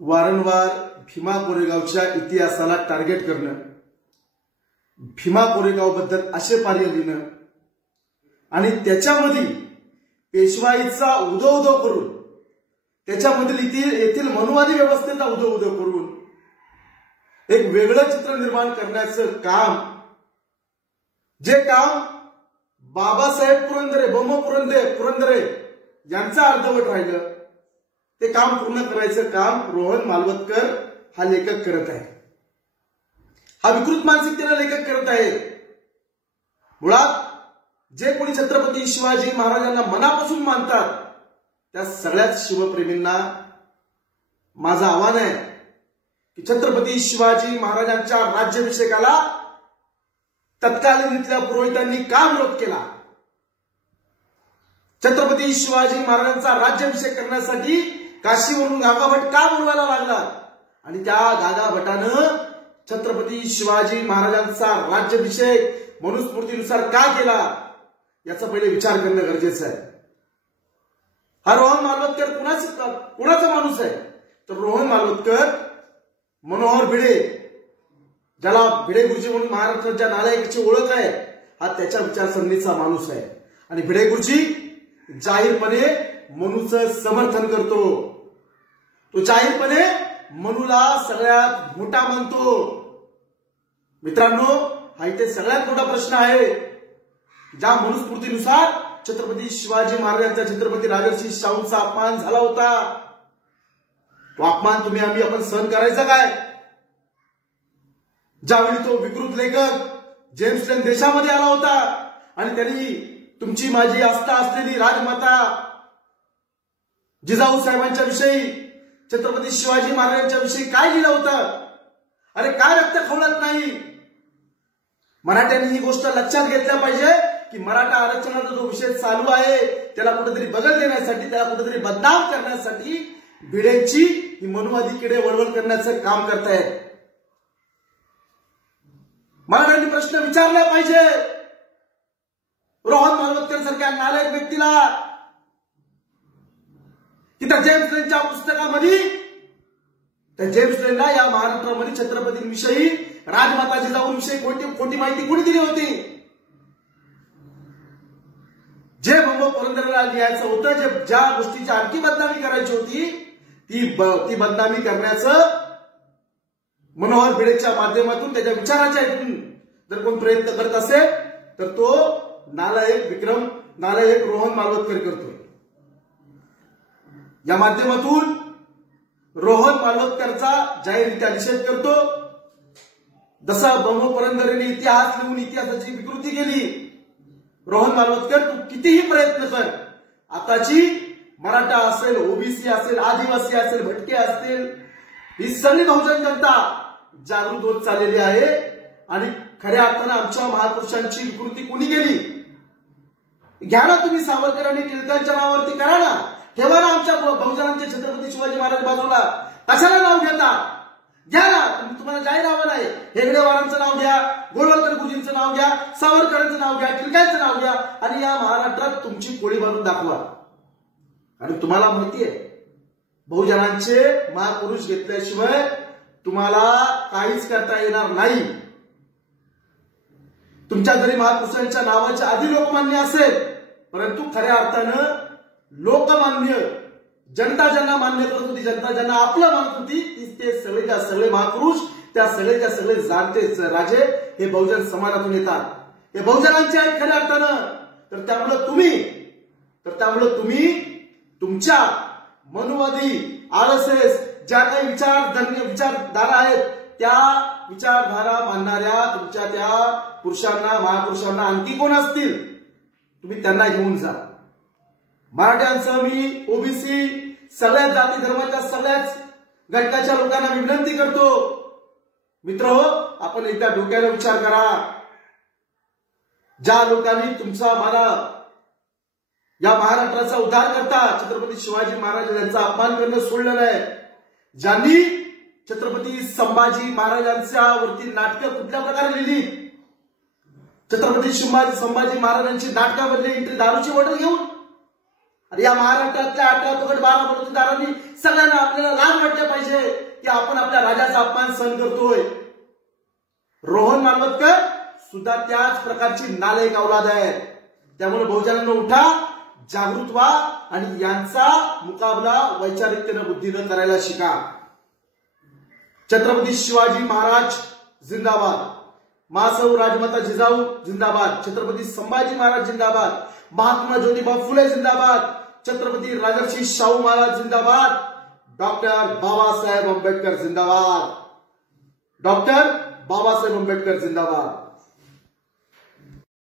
वारंवार भीमा कोरेगावच्या इतिहासाला टार्गेट करणं, भीमा कोरेगावबद्दल आक्षेपार्ह लिहिणं आणि त्याच्यामध्ये पेशवाईचा उदो करून, त्याच्यामधील येथील मनुवादी व्यवस्थेचा उदो करून एक वेगळं चित्र निर्माण करण्याचं काम, जे काम बाबासाहेब पुरंदरे, बम पुरंदरे यांचं अर्धवट राहिलं, ते काम पूर्ण करायचं काम रोहन मालवतकर हा लेखक करत आहे. हा विकृत मानसिकतेला लेखक करत आहे. मुळात जे कोणी छत्रपती शिवाजी महाराजांना मनापासून मानतात त्या सगळ्याच शिवप्रेमींना माझं आव्हान आहे की छत्रपती शिवाजी महाराजांच्या राज्याभिषेकाला तत्कालीन इथल्या पुरोहितांनी का विरोध केला? छत्रपती शिवाजी महाराजांचा राज्याभिषेक करण्यासाठी काशीवरून गागाभट का बोलवायला लागला आणि त्या गागाभटानं छत्रपती शिवाजी महाराजांचा राज्याभिषेक मनुस्मृतीनुसार का केला याचा पहिले विचार करणं गरजेचं आहे. हा रोहन मालवतकर कुणाचा माणूस आहे? तर रोहन मालवतकर मनोहर भिडे, ज्याला भिडे गुरुजी म्हणून महाराष्ट्राच्या नालायकाची ओळख आहे, हा त्याच्या विचारसरणीचा माणूस आहे. आणि भिडे गुरुजी जाहीरपणे मनूचं समर्थन करतो. तो जाहीरपणे मनूला सगळ्यात मोठा मानतो. मित्रांनो, हा इथे सगळ्यात मोठा प्रश्न आहे. ज्या मनुस्मृतीनुसार छत्रपती शिवाजी महाराजांचा छत्रपती राजर्षी शाहूंचा अपमान झाला होता, तो अपमान आपण सहन करायचा काय? ज्यावेळी तो विकृत लेखक जेम्स लेन देशामध्ये आला होता आणि त्यांनी तुमची माझी आस्था असलेली राजमाता जिजाऊ साहेबांच्या विषयी, छत्रपती शिवाजी महाराजांच्या विषयी काय लिहिलं होतं? अरे काय रक्त खवळत नाही? मराठ्यांनी ही गोष्ट लक्षात घेतल्या पाहिजे की मराठा आरक्षणाचा जो विषय चालू आहे त्याला कुठेतरी बगल देण्यासाठी, त्याला कुठेतरी बदनाम करण्यासाठी भिडेंची ही मनुवादी किडे वळवळ करण्याचं काम करतायत. मराठ्यांनी प्रश्न विचारला पाहिजे रोहन मालवतकर सारख्या नालायक व्यक्तीला की त्या जेम्स लेनच्या पुस्तकामध्ये, त्या जेम्स लेनला या महाराष्ट्रामध्ये छत्रपतींविषयी, राजमाता जिजाऊंविषयी कोणती माहिती कोणी दिली होती? जे बम पुरंदरेला लिहायचं होतं, ज्या गोष्टीची आणखी बदनामी करायची होती, ती बदनामी करण्याचं मनोहर भिडेच्या माध्यमातून, त्याच्या विचाराच्या इथून जर कोण प्रयत्न करत असेल तर तो नालायक रोहन मालवतकर करतो. या माध्यमातून रोहन मालवतकरचा जाहीररित्या निषेध करतो. जसा बम पुरंदरेने इतिहास लिहून इतिहासाची विकृती केली, रोहन मालवतकर तू कितीही प्रयत्न कर, आताची मराठा असेल, ओबीसी असेल, आदिवासी असेल, भटके असतील, ही सगळी बहुजन जनता जागृत होत चाललेली आहे. आणि खऱ्या अर्थानं आमच्या महापुरुषांची विकृती कोणी केली? घ्या ना तुम्ही, सावरकर आणि टिळकांच्या नावावरती करा ना, ठेवा ना आमच्या बहुजनांचे छत्रपती शिवाजी महाराज बाजूला. कशाला नाव घेता? घ्या ना, तुम्हाला जाहीर आव्हान आहे. हेगडेवारांचं नाव घ्या, गोळवलकर गुरुजींचं नाव घ्या, सावरकरांचं नाव घ्या, टिळकांचं नाव घ्या आणि या महाराष्ट्रात तुमची कोळी भरून दाखवा. आणि तुम्हाला माहिती आहे, बहुजनांचे महापुरुष घेतल्याशिवाय तुम्हाला काहीच करता येणार नाही. तुमच्या जरी महापुरुषांच्या नावाच्या आधी लोकमान्य असेल, परंतु खऱ्या अर्थानं लोकमान्य, जनता ज्यांना मान्य करत होती, जनता ज्यांना आपलं मानत होती, ते सगळे महापुरुष, त्या सगळे जाणते राजे हे बहुजन समाजातून येतात. हे बहुजनांचे आहेत खऱ्या अर्थानं. तर त्यामुळे तुम्ही तुमच्या मनुवादी RSS ज्या काही विचारधारा आहेत, त्या विचारधारा मानणाऱ्या तुमच्या त्या पुरुषांना, महापुरुषांना आणखी कोण असतील, तुम्ही त्यांना घेऊन जा. मराठ्यांसह मी ओबीसी, सगळ्या जाती धर्माच्या सगळ्याच घटकाच्या लोकांना मी विनंती करतो, मित्र, आपण एकदा डोक्याला विचार करा. ज्या लोकांनी तुमचा मला या महाराष्ट्राचा उद्धार करता छत्रपती शिवाजी महाराज यांचा अपमान करणं सोडलं नाही, ज्यांनी छत्रपती संभाजी महाराजांच्या वरती नाटकं कुठल्या प्रकारे लिहिली, छत्रपती संभाजी महाराजांची नाटकामधली एंट्री दारूची बॉटल घेऊन आणि या महाराष्ट्रातल्या 18 पगड 12 बलुतेदारांनी सगळ्यांना आपल्याला लाज वाटल्या पाहिजे की आपण आपल्या राजाचा अपमान सहन करतोय. रोहन मानवतकर सुद्धा त्याच प्रकारची नालायक औलाद आहे. त्यामुळे बहुजनांना उठा, जागृत व्हा आणि यांचा मुकाबला वैचारिकतेने बुद्धीनं करायला शिका. छत्रपती शिवाजी महाराज जिंदाबाद, मासौ राजमाता जिजाऊ जिंदाबाद, छत्रपती संभाजी महाराज जिंदाबाद, महात्मा ज्योतिबा फुले जिंदाबाद, छत्रपती राजर्षी शाहू महाराज जिंदाबाद, डॉक्टर बाबासाहेब आंबेडकर जिंदाबाद, डॉक्टर बाबासाहेब आंबेडकर जिंदाबाद.